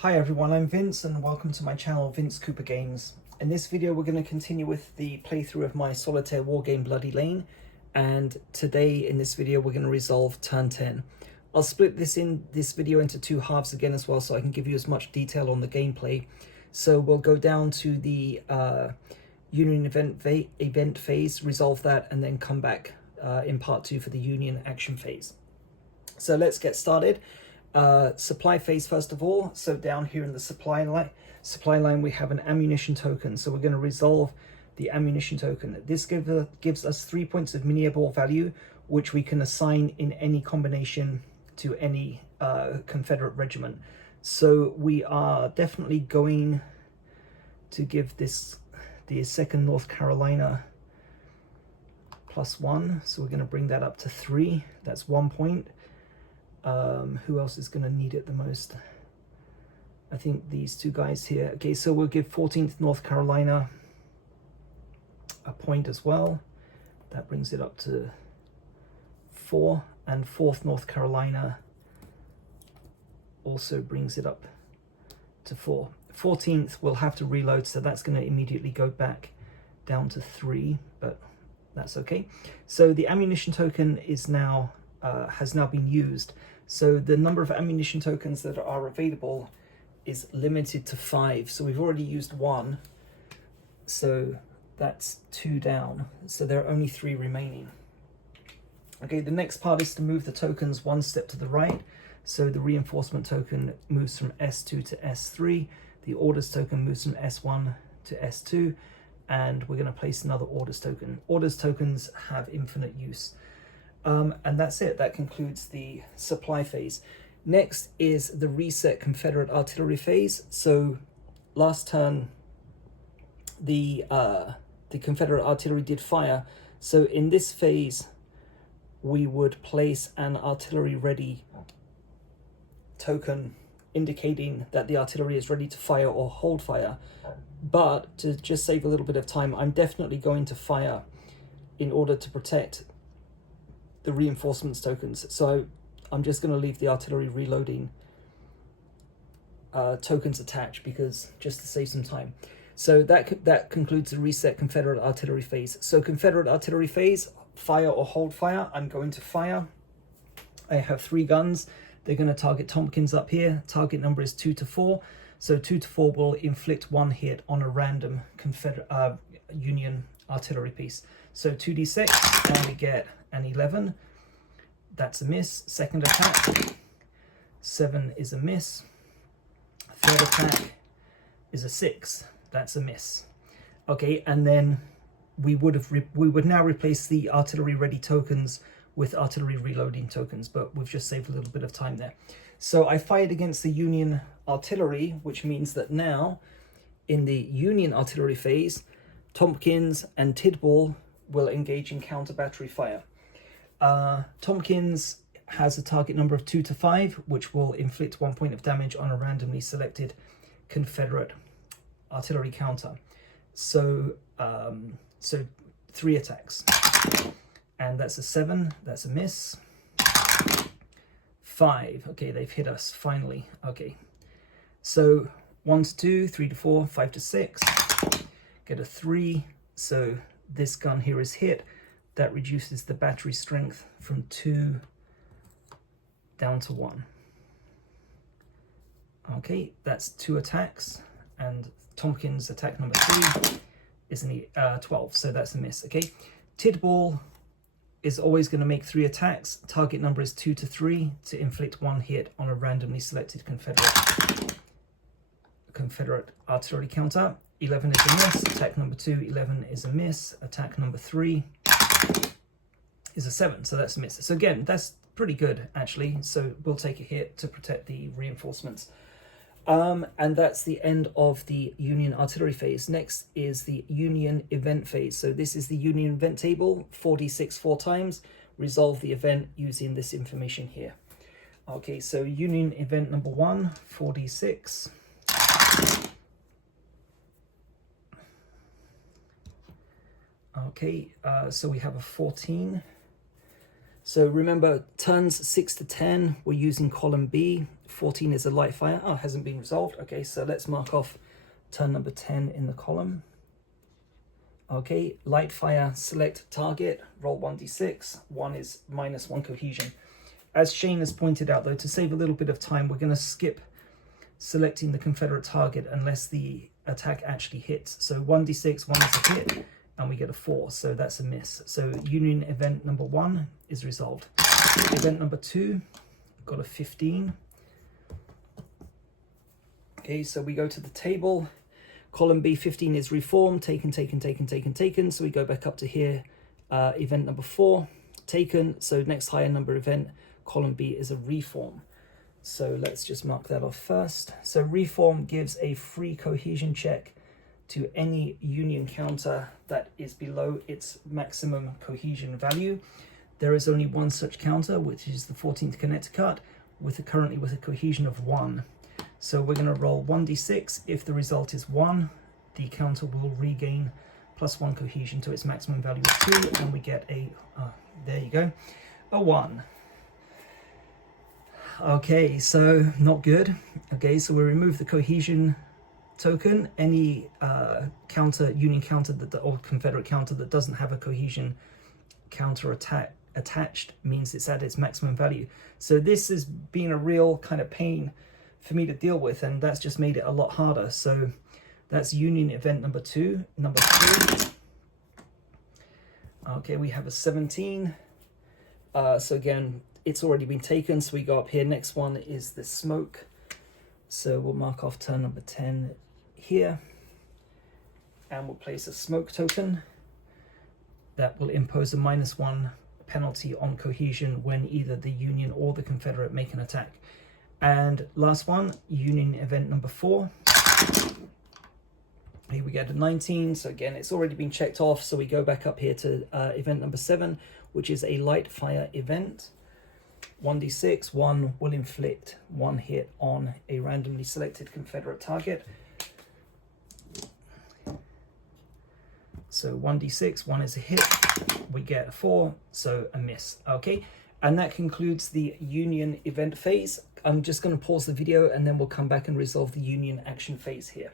Hi everyone, I'm Vince and welcome to my channel Vince Cooper Games. In this video we're going to continue with the playthrough of my solitaire wargame Bloody Lane, and today in this video we're going to resolve turn 10. I'll split this video into two halves again as well, so I can give you as much detail on the gameplay. So we'll go down to the Union event phase, resolve that, and then come back in part 2 for the Union action phase. So let's get started. Supply phase first of all. So down here in the supply line we have an ammunition token, so we're going to resolve the ammunition token. This gives us 3 points of mini ball value, which we can assign in any combination to any Confederate regiment. So we are definitely going to give this the 2nd North Carolina +1, so we're going to bring that up to 3. That's 1 point. Who else is going to need it the most? I think these two guys here. Okay, so we'll give 14th North Carolina a point as well. That brings it up to 4, and 4th North Carolina also brings it up to 4. 14th will have to reload, so that's going to immediately go back down to 3, but that's okay. So the ammunition token is now has now been used. So the number of ammunition tokens that are available is limited to 5. So we've already used 1. So that's 2 down. So there are only 3 remaining. Okay, the next part is to move the tokens 1 step to the right. So the reinforcement token moves from S2 to S3. The orders token moves from S1 to S2. And we're going to place another orders token. Orders tokens have infinite use. And that's it. That concludes the supply phase. Next is the reset Confederate artillery phase. So last turn, the Confederate artillery did fire. So in this phase, we would place an artillery ready token indicating that the artillery is ready to fire or hold fire. But to just save a little bit of time, I'm definitely going to fire in order to protect the reinforcements tokens. So I'm just going to leave the artillery reloading tokens attached, because just to save some time. So that concludes the reset Confederate artillery phase. So Confederate artillery phase, fire or hold fire. I'm going to fire. I have 3 guns. They're going to target Tompkins up here. Target number is 2 to 4. So 2 to 4 will inflict 1 hit on a random Union artillery piece. So 2d6, and we get an 11. That's a miss. Second attack, 7 is a miss. Third attack is a 6. That's a miss. Okay, and then we would now replace the artillery ready tokens with artillery reloading tokens, but we've just saved a little bit of time there. So I fired against the Union artillery, which means that now in the Union artillery phase, Tompkins and Tidball will engage in counter battery fire. Tompkins has a target number of 2 to 5, which will inflict 1 point of damage on a randomly selected Confederate artillery counter. So 3 attacks, and that's a 7. That's a miss. 5. Okay, they've hit us finally. Okay, so 1 to 2, 3 to 4, 5 to 6. Get a 3. So this gun here is hit. That reduces the battery strength from 2 down to 1. Okay, that's 2 attacks, and Tompkins' attack number 3 is an 12, so that's a miss. Okay, Tidball is always going to make 3 attacks. Target number is 2 to 3 to inflict 1 hit on a randomly selected Confederate artillery counter. 11 is a miss. Attack number 2, 11 is a miss. Attack number 3 is a 7, so that's a miss. So again, that's pretty good actually. So we'll take a hit to protect the reinforcements. And that's the end of the Union artillery phase. Next is the Union event phase. So this is the Union event table, 4d6 4 times. Resolve the event using this information here. Okay, so Union event number 1, 4d6. Okay, so we have a 14. So remember, turns 6 to 10, we're using column B. 14 is a light fire. Oh, hasn't been resolved. Okay, so let's mark off turn number 10 in the column. Okay, light fire, select target, roll 1d6. 1 is -1 cohesion. As Shane has pointed out, though, to save a little bit of time, we're going to skip selecting the Confederate target unless the attack actually hits. So 1d6, 1 is a hit, and we get a 4, so that's a miss. So Union event number 1 is resolved. Event number 2 got a 15. Okay, so we go to the table. Column B, 15 is reform, taken. So we go back up to here. Event number 4, taken. So next higher number event, column B, is a reform. So let's just mark that off first. So reform gives a free cohesion check to any Union counter that is below its maximum cohesion value. There is only one such counter, which is the 14th Connecticut, currently with a cohesion of 1. So we're going to roll 1d6. If the result is 1, the counter will regain +1 cohesion to its maximum value of 2, and we get a, there you go, a 1. Okay, so not good. Okay, so we remove the cohesion token. Any Union counter or Confederate counter that doesn't have a cohesion counter attached means it's at its maximum value. So this has been a real kind of pain for me to deal with, and that's just made it a lot harder. So that's Union event number 2. Number 3. Okay, we have a 17. So again, it's already been taken, so we go up here. Next one is the smoke. So we'll mark off turn number 10 here, and we'll place a smoke token that will impose a -1 penalty on cohesion when either the Union or the Confederate make an attack. And last one, Union event number 4. Here we get a 19. So again, it's already been checked off. So we go back up here to event number 7, which is a light fire event. 1d6, 1 will inflict 1 hit on a randomly selected Confederate target. So 1d6, 1 is a hit. We get a 4, so a miss. Okay, and that concludes the Union event phase. I'm just going to pause the video and then we'll come back and resolve the Union action phase here.